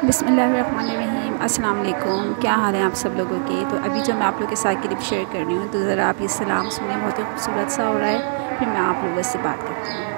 बिस्मिल्लाहिर्रहमानिर्रहीम। अस्सलाम वालेकुम। क्या हाल है आप सब लोगों के। तो अभी जो मैं आप लोगों के साथ क्लिप शेयर कर रही हूँ, तो ज़रा आप ये सलाम सुनिए, बहुत ही खूबसूरत सा हो रहा है। फिर मैं आप लोगों से बात करती हूँ।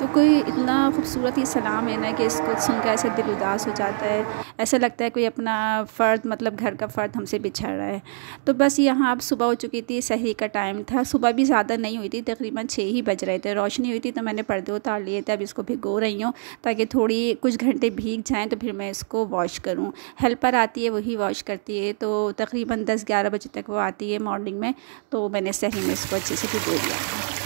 तो कोई इतना खूबसूरत ही सलाम है ना कि इसको सुनकर ऐसे दिल उदास हो जाता है। ऐसा लगता है कोई अपना फ़र्द, मतलब घर का फ़र्द हमसे बिछड़ रहा है। तो बस यहाँ अब सुबह हो चुकी थी, सहरी का टाइम था। सुबह भी ज़्यादा नहीं हुई थी, तकरीबन 6 ही बज रहे थे, रोशनी हुई थी। तो मैंने पर्दे उतार लिए थे, अब इसको भिगो रही हूँ ताकि थोड़ी कुछ घंटे भीग जाएँ, तो फिर मैं इसको वॉश करूँ। हेल्पर आती है, वही वॉश करती है। तो तकरीबन 10-11 बजे तक वो आती है मॉर्निंग में। तो मैंने सहरी में इसको अच्छे से भिगो दिया।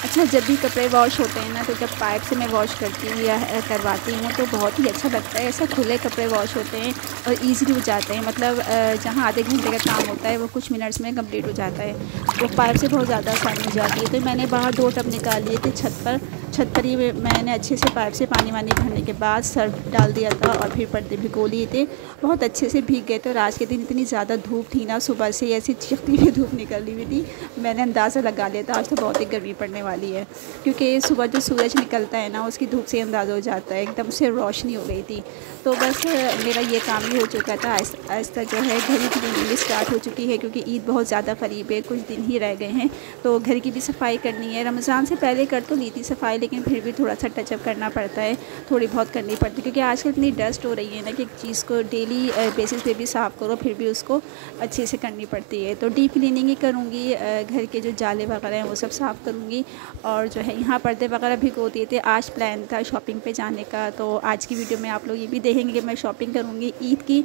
अच्छा, जब भी कपड़े वॉश होते हैं ना, तो जब पाइप से मैं वॉश करती हूँ या करवाती हूँ, तो बहुत ही अच्छा लगता है। ऐसा खुले कपड़े वॉश होते हैं और ईज़िली हो जाते हैं। मतलब जहाँ आधे घंटे का काम होता है, वो कुछ मिनट्स में कंप्लीट हो जाता है। वो पाइप से बहुत ज़्यादा आसानी हो जाती है। तो मैंने बाहर 2 टब निकाल लिए थे छत पर ही मैंने अच्छे से पाइप से पानी वानी भरने के बाद सर्फ डाल दिया था और फिर पर्दे भिगो लिए थे। बहुत अच्छे से भीग गए थे। और आज के दिन इतनी ज़्यादा धूप थी ना, सुबह से ऐसी चिखती हुई धूप निकली हुई थी। मैंने अंदाज़ा लगा लिया था आज तो बहुत ही गर्मी पड़ने वाली है, क्योंकि सुबह जो सूरज निकलता है ना, उसकी धूप से अंदाज़ा हो जाता है, एकदम से रोशनी हो गई थी। तो बस मेरा ये काम भी हो चुका था। आहिस्ता जो है घर की क्लीनिंग भी स्टार्ट हो चुकी है, क्योंकि ईद बहुत ज़्यादा क़रीब है, कुछ दिन ही रह गए हैं। तो घर की भी सफाई करनी है। रमज़ान से पहले कर तो ली थी सफाई, लेकिन फिर भी थोड़ा सा टचअप करना पड़ता है, थोड़ी बहुत करनी पड़ती है, क्योंकि आजकल इतनी डस्ट हो रही है ना कि एक चीज़ को डेली बेसिस पे भी साफ़ करो, फिर भी उसको अच्छे से करनी पड़ती है। तो डीप क्लीनिंग ही करूँगी, घर के जो जाले वगैरह हैं वो सब साफ़ करूँगी। और जो है यहाँ पर्दे वगैरह भिगो दिए थे। आज प्लान था शॉपिंग पे जाने का, तो आज की वीडियो में आप लोग ये भी देखेंगे कि मैं शॉपिंग करूँगी ईद की।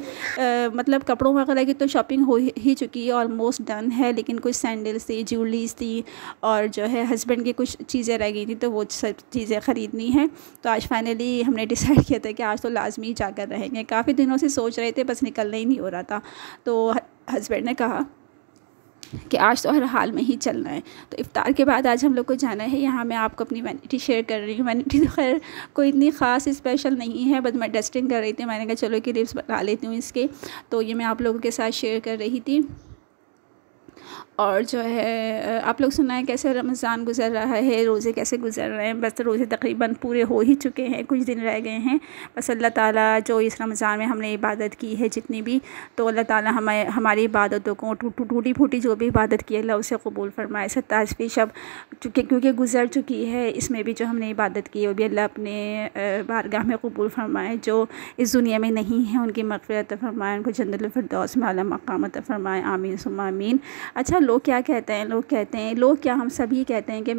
मतलब कपड़ों वगैरह की तो शॉपिंग हो ही चुकी है, ऑलमोस्ट डन है, लेकिन कुछ सैंडल्स थी, ज्वेलरीज थी, और जो है हस्बैंड की कुछ चीज़ें रह गई थी, तो वो सब चीज़ें ख़रीदनी है। तो आज फाइनली हमने डिसाइड किया था कि आज तो लाजमी जाकर रहेंगे। काफ़ी दिनों से सोच रहे थे, बस निकलना ही नहीं हो रहा था। तो हस्बैंड ने कहा कि आज तो हर हाल में ही चलना है। तो इफ़्तार के बाद आज हम लोग को जाना है। यहाँ मैं आपको अपनी वैनिटी शेयर कर रही हूँ। वैनिटी तो खैर कोई इतनी ख़ास स्पेशल नहीं है, बस मैं डस्टिंग कर रही थी। मैंने कहा चलो क्लिप्स बना लेती हूँ इसके। तो ये मैं आप लोगों के साथ शेयर कर रही थी। और जो है आप लोग सुनाएं कैसे रमज़ान गुज़र रहा है, रोज़े कैसे गुज़र रहे हैं। बस रोज़े तकरीबन पूरे हो ही चुके हैं, कुछ दिन रह गए हैं। बस अल्लाह ताला जो इस रमज़ान में हमने इबादत की है जितनी भी, तो अल्लाह ताला हमारी इबादतों को टूटी फूटी जो भी इबादत की अल्लाह उसे कबूल फरमाए। 27वीं शब क्योंकि गुज़र चुकी है, इसमें भी जो हमने इबादत की है वो भी अल्लाह अपने बारगाह में कबूल फरमाए। जो इस दुनिया में नहीं है उनकी मग़फ़िरत फरमाए, उनको जन्नतुल फिरदौस में आला मक़ाम अता फरमाए। आमीन सुम्मा आमीन। अच्छा, लोग क्या कहते हैं, लोग क्या हम सभी कहते हैं कि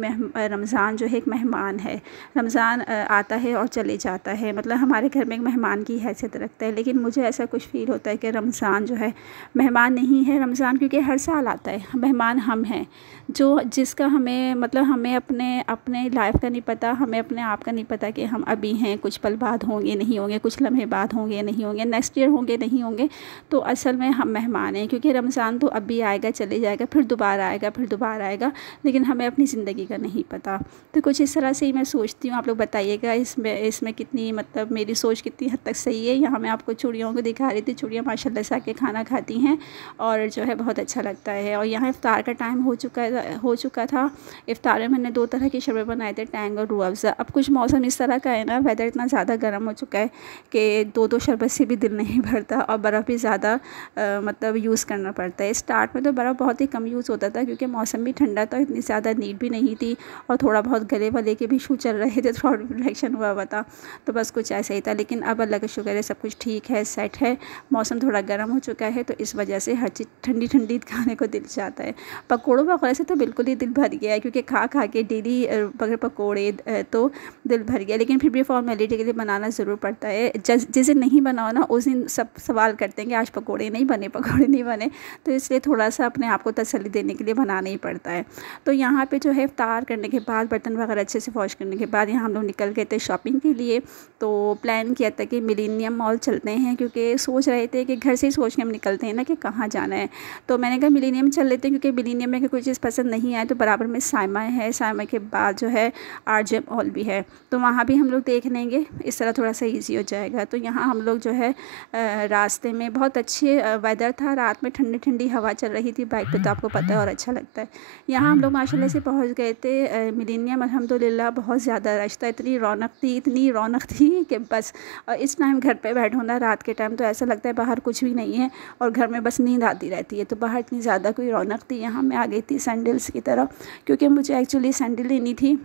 रमज़ान जो है एक मेहमान है। रमज़ान आता है और चले जाता है, मतलब हमारे घर में एक मेहमान की हैसियत रखता है। लेकिन मुझे ऐसा कुछ फ़ील होता है कि रमज़ान जो है मेहमान नहीं है। रमज़ान क्योंकि हर साल आता है, मेहमान हम हैं, जो जिसका हमें मतलब हमें अपने लाइफ का नहीं पता, हमें अपने आप का नहीं पता कि हम अभी हैं, कुछ पल बाद होंगे नहीं होंगे, कुछ लम्हे बाद होंगे नहीं होंगे, नेक्स्ट ईयर होंगे नहीं होंगे। तो असल में हम मेहमान हैं, क्योंकि रमज़ान तो अभी आएगा चले जाएगा, फिर दोबारा आएगा, फिर दोबारा आएगा, लेकिन हमें अपनी ज़िंदगी का नहीं पता। तो कुछ इस तरह से ही मैं सोचती हूँ। आप लोग बताइएगा इसमें कितनी, मतलब मेरी सोच कितनी हद तक सही है। यहाँ मैं आपको चूड़ियों को दिखा रही थी। चूड़ियाँ माशाल्लाह से आके खाना खाती हैं और जो है बहुत अच्छा लगता है। और यहाँ इफ्तार का टाइम हो चुका है, हो चुका था। इफ्तार में मैंने 2 तरह के शरबत बनाए थे, टैंग और रूह अफ़ज़ा। अब कुछ मौसम इस तरह का है ना, वेदर इतना ज़्यादा गर्म हो चुका है कि 2-2 शरबत से भी दिल नहीं भरता, और बर्फ़ भी ज़्यादा मतलब यूज़ करना पड़ता है। स्टार्ट में तो बर्फ़ बहुत ही कम यूज़ होता था क्योंकि मौसम भी ठंडा था, इतनी ज़्यादा नीड भी नहीं थी, और थोड़ा बहुत गले वाले के भी इशू चल रहे थे, थ्रोट इन्फेक्शन हुआ था, तो बस कुछ ऐसा ही था। लेकिन अब अल्लाह का शुक्र है सब कुछ ठीक है, सेट है। मौसम थोड़ा गर्म हो चुका है तो इस वजह से हर चीज़ ठंडी ठंडी खाने को दिल चाहता है। पकौड़ों वगैरह से तो बिल्कुल ही दिल भर गया है क्योंकि खा खा के डेली बगैर पकौड़े तो दिल भर गया। लेकिन फिर भी फॉर्मेलिटी के लिए बनाना ज़रूर पड़ता है। जिस दिन नहीं बनाओ ना उस दिन सब सवाल करते हैं कि आज पकौड़े नहीं बने, पकौड़े नहीं बने, तो इसलिए थोड़ा सा अपने आप को तसल्ली देने के लिए बनाना ही पड़ता है। तो यहाँ पे जो है इफ्तार करने के बाद, बर्तन वगैरह अच्छे से वॉश करने के बाद, यहाँ हम लोग निकल गए थे शॉपिंग के लिए। तो प्लान किया था कि मिलेनियम मॉल चलते हैं, क्योंकि सोच रहे थे कि घर से ही सोच के हम निकलते हैं ना कि कहाँ जाना है। तो मैंने कहा मिलेनियम चल लेते हैं, क्योंकि मिलेनियम में कोई चीज़ पसंद नहीं आए तो बराबर में साइमा है, साइमा के बाद जो है आरजे मॉल भी है, तो वहाँ भी हम लोग देख लेंगे, इस तरह थोड़ा सा ईजी हो जाएगा। तो यहाँ हम लोग जो है रास्ते में बहुत अच्छे वेदर था, रात में ठंडी ठंडी हवा चल रही थी बाइक पे, तो आपको पता है और अच्छा लगता है। यहाँ हम लोग माशाल्लाह से पहुँच गए थे मिलेनियम, अल्हम्दुलिल्लाह बहुत ज़्यादा रश था, इतनी रौनक थी कि बस। और इस टाइम घर पे बैठो ना रात के टाइम तो ऐसा लगता है बाहर कुछ भी नहीं है और घर में बस नींद आती रहती है, तो बाहर इतनी ज़्यादा कोई रौनक थी। यहाँ मैं आ गई थी सैंडल्स की तरफ, क्योंकि मुझे एक्चुअली सैंडल लेनी थी।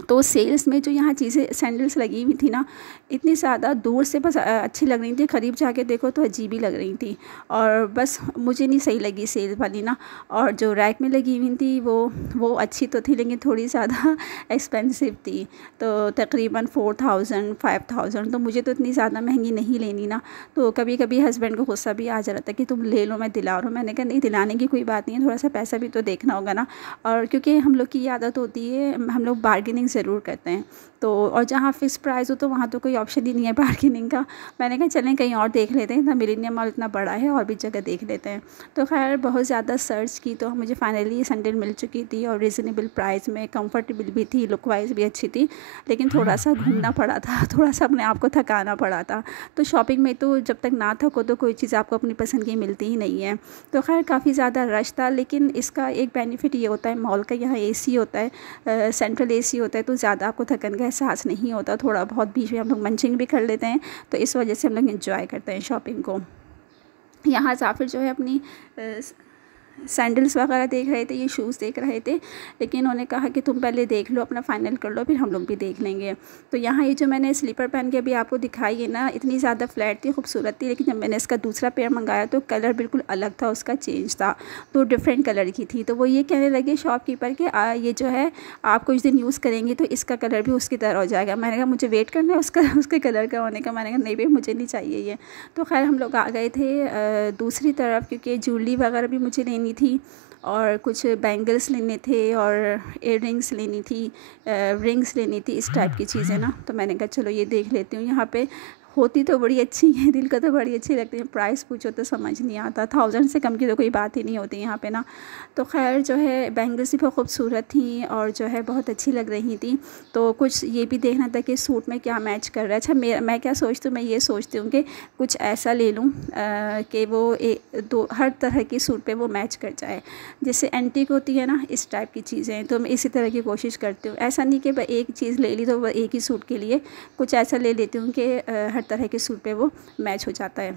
तो सेल्स में जो यहाँ चीज़ें सैंडल्स लगी हुई थी ना, इतनी ज़्यादा दूर से बस अच्छी लग रही थी, करीब जाके देखो तो अजीब ही लग रही थी, और बस मुझे नहीं सही लगी सेल वाली ना। और जो रैक में लगी हुई थी वो अच्छी तो थी, लेकिन थोड़ी ज़्यादा एक्सपेंसिव थी, तो तकरीबन 4000 5000, तो मुझे तो इतनी ज़्यादा महंगी नहीं लेनी ना। तो कभी कभी हस्बैंड को गुस्सा भी आ जाता था कि तुम ले लो, मैं दिला रहा हूँ। मैंने कहा नहीं, दिलाने की कोई बात नहीं है, थोड़ा सा पैसा भी तो देखना होगा ना। और क्योंकि हम लोग की आदत होती है, हम लोग बार्गेनिंग ज़रूर करते हैं, तो और जहाँ फ़िक्स प्राइस हो तो वहाँ तो कोई ऑप्शन ही नहीं है बार्गेनिंग का। मैंने कहा चलें कहीं और देख लेते हैं, इतना मिलेनियम मॉल इतना बड़ा है, और भी जगह देख लेते हैं। तो खैर बहुत ज़्यादा सर्च की तो मुझे फाइनली सैंडल मिल चुकी थी, और रिजनेबल प्राइस में, कंफर्टेबल भी थी, लुक वाइज भी अच्छी थी। लेकिन थोड़ा सा घूमना पड़ा था, थोड़ा सा अपने आप को थकाना पड़ा था। तो शॉपिंग में तो जब तक ना थको तो कोई चीज़ आपको अपनी पसंद की मिलती ही नहीं है। तो खैर काफ़ी ज़्यादा रश था, लेकिन इसका एक बेनिफिट ये होता है मॉल का, यहाँ AC होता है, सेंट्रल AC होता है, तो ज़्यादा आपको थकन का एहसास नहीं होता। थोड़ा बहुत बीच में हम लोग मंचिंग भी कर लेते हैं, तो इस वजह से हम लोग एंजॉय करते हैं शॉपिंग को। यहाँ जाफिर जो है अपनी सैंडल्स वगैरह देख रहे थे, ये शूज़ देख रहे थे, लेकिन उन्होंने कहा कि तुम पहले देख लो, अपना फ़ाइनल कर लो, फिर हम लोग भी देख लेंगे। तो यहाँ ये जो मैंने स्लीपर पहन के अभी आपको दिखाई है ना, इतनी ज़्यादा फ्लैट थी, खूबसूरत थी, लेकिन जब मैंने इसका दूसरा पेयर मंगाया तो कलर बिल्कुल अलग था, उसका चेंज था, तो डिफरेंट कलर की थी। तो वो ये कहने लगे शॉपकीपर कि ये जो है आप कुछ दिन यूज़ करेंगे तो इसका कलर भी उसकी तरह हो जाएगा। मैंने कहा मुझे वेट करना है उसके कलर का होने का। मैंने कहा नहीं भाई, मुझे नहीं चाहिए ये। तो खैर हम लोग आ गए थे दूसरी तरफ, क्योंकि ज्वेलरी वगैरह भी मुझे लेनी थी, और कुछ बैंगल्स लेने थे, और इयररिंग्स लेनी थी, रिंग्स लेनी थी, इस टाइप की चीज़ें ना। तो मैंने कहा चलो ये देख लेती हूँ। यहाँ पे होती तो बड़ी अच्छी है, दिल को तो बड़ी अच्छी लगती है, प्राइस पूछो तो समझ नहीं आता, 1000 से कम की तो कोई बात ही नहीं होती यहाँ पे ना। तो खैर जो है बैंगल्स भी बहुत खूबसूरत थी, और जो है बहुत अच्छी लग रही थी। तो कुछ ये भी देखना था कि सूट में क्या मैच कर रहा है। अच्छा मैं क्या सोचती हूँ, मैं ये सोचती हूँ कि कुछ ऐसा ले लूँ कि वो हर तरह की सूट पे वो मैच कर जाए, जैसे एंटीक होती है ना, इस टाइप की चीज़ें। तो मैं इसी तरह की कोशिश करती हूँ, ऐसा नहीं कि एक चीज़ ले ली तो वह एक ही सूट के लिए, कुछ ऐसा ले लेती हूँ कि हर तरह के सूट पे वो मैच हो जाता है।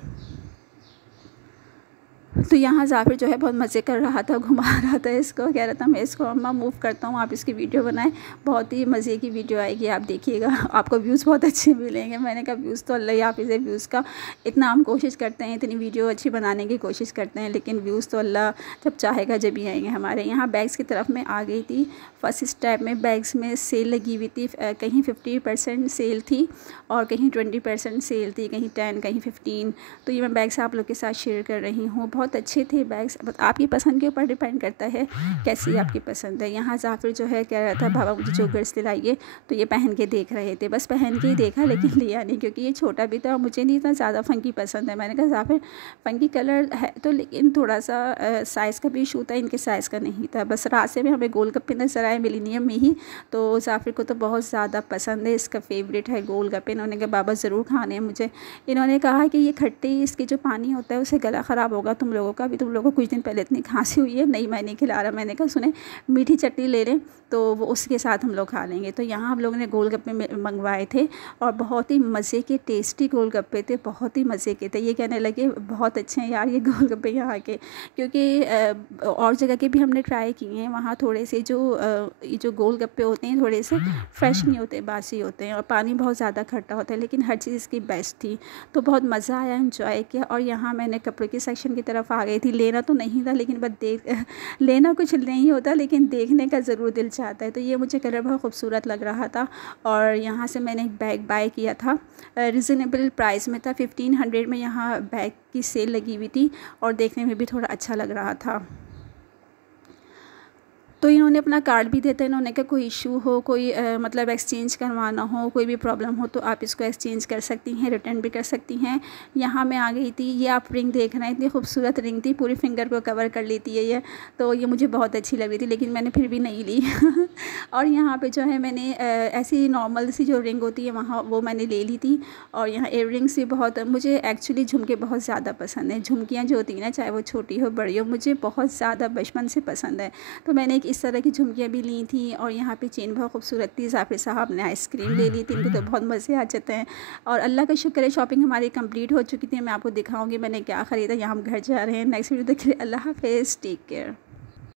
तो यहाँ जाफिर जो है बहुत मज़े कर रहा था, घुमा रहा था इसको, कह रहा था मैं इसको अम्मा मूव करता हूँ, आप इसकी वीडियो बनाएं, बहुत ही मज़े की वीडियो आएगी, आप देखिएगा, आपको व्यूज़ बहुत अच्छे मिलेंगे। मैंने कहा व्यूज़ तो अल्लाह ही हाफ़िज़ है, व्यूज़ का इतना हम कोशिश करते हैं, इतनी वीडियो अच्छी बनाने की कोशिश करते हैं, लेकिन व्यूज़ तो अल्लाह जब चाहेगा जब ही आएंगे हमारे। यहाँ बैग्स की तरफ मैं आ गई थी। फर्स्ट स्टेप में बैग्स में सेल लगी हुई थी, कहीं 50% सेल थी, और कहीं 20% सेल थी, कहीं 10, कहीं 15। तो ये मैं बैग्स आप लोग के साथ शेयर कर रही हूँ। बहुत अच्छे थे बैग्स, आपकी पसंद के ऊपर डिपेंड करता है कैसी आपकी पसंद है। यहाँ जाफिर जो है कह रहा था बाबा मुझे जोगर्स दिलाइए, तो ये पहन के देख रहे थे, बस पहन के ही देखा, लेकिन लिया नहीं, क्योंकि ये छोटा भी था और मुझे नहीं इतना ज़्यादा फंकी पसंद है। मैंने कहा जाफिर फंकी कलर है तो, लेकिन थोड़ा सा साइज़ का भी इशू था, इनके साइज़ का नहीं था। बस रास्ते में हमें गोलगप्पे नज़र आए मिलेनियम में ही, तो जाफिर को तो बहुत ज़्यादा पसंद है, इसका फेवरेट है गोलगप्पे। इन्होंने कहा बाबा ज़रूर खाने हैं मुझे। इन्होंने कहा कि ये खट्टे, इसके जो पानी होता है उससे गला ख़राब होगा, तुम लोग लोगों का, अभी तुम लोगों को कुछ दिन पहले इतनी खांसी हुई है, नहीं मैं नहीं खिला रहा। मैंने कहा सुने मीठी चटनी ले लें तो वो उसके साथ हम लोग खा लेंगे। तो यहाँ हम लोगों ने गोलगप्पे मंगवाए थे और बहुत ही मज़े के टेस्टी गोलगप्पे थे, बहुत ही मज़े के थे। ये कहने लगे बहुत अच्छे हैं यार ये गोलगप्पे यहाँ के, क्योंकि और जगह के भी हमने ट्राई किए हैं, वहाँ थोड़े से जो गोलगप्पे होते हैं थोड़े से फ्रेश नहीं होते, बासी होते हैं और पानी बहुत ज़्यादा खट्टा होता है, लेकिन हर चीज़ इसकी बेस्ट थी। तो बहुत मज़ा आया, एंजॉय किया। और यहाँ मैंने कपड़ों के सेक्शन की तरफ आ गई थी। लेना तो नहीं था लेकिन बस लेना कुछ नहीं होता, लेकिन देखने का ज़रूर दिल चाहता है। तो ये मुझे कलर बहुत खूबसूरत लग रहा था और यहाँ से मैंने एक बैग बाय किया था, रिजनेबल प्राइस में था, 1500 में यहाँ बैग की सेल लगी हुई थी और देखने में भी थोड़ा अच्छा लग रहा था। तो इन्होंने अपना कार्ड भी देते हैं। इन्होंने कहा कोई इशू हो, कोई मतलब एक्सचेंज करवाना हो, कोई भी प्रॉब्लम हो तो आप इसको एक्सचेंज कर सकती हैं, रिटर्न भी कर सकती हैं। यहाँ मैं आ गई थी, ये आप रिंग देख रहे हैं, इतनी खूबसूरत रिंग थी, पूरी फिंगर को कवर कर लेती है ये। तो ये मुझे बहुत अच्छी लग रही थी लेकिन मैंने फिर भी नहीं ली और यहाँ पे जो है मैंने ऐसी नॉर्मल सी जो रिंग होती है वहाँ वो मैंने ले ली थी। और यहाँ इयररिंग्स भी बहुत, मुझे एक्चुअली झुमके बहुत ज़्यादा पसंद है। झुमकियाँ जो होती हैं ना, चाहे वो छोटी हो बड़ी हो, मुझे बहुत ज़्यादा बचपन से पसंद है। तो मैंने एक इस तरह की झुमकियाँ भी ली थी और यहाँ पे चेन बहुत खूबसूरत थी। जाफिर साहब ने आइसक्रीम ले ली थी, इनको तो बहुत मज़े आ जाते हैं। और अल्लाह का शुक्र है शॉपिंग हमारी कंप्लीट हो चुकी थी। मैं आपको दिखाऊंगी मैंने क्या ख़रीदा। यहाँ हम घर जा रहे हैं। नेक्स्ट वीडियो देखिए। अल्लाह हाफ़िज़, टेक केयर।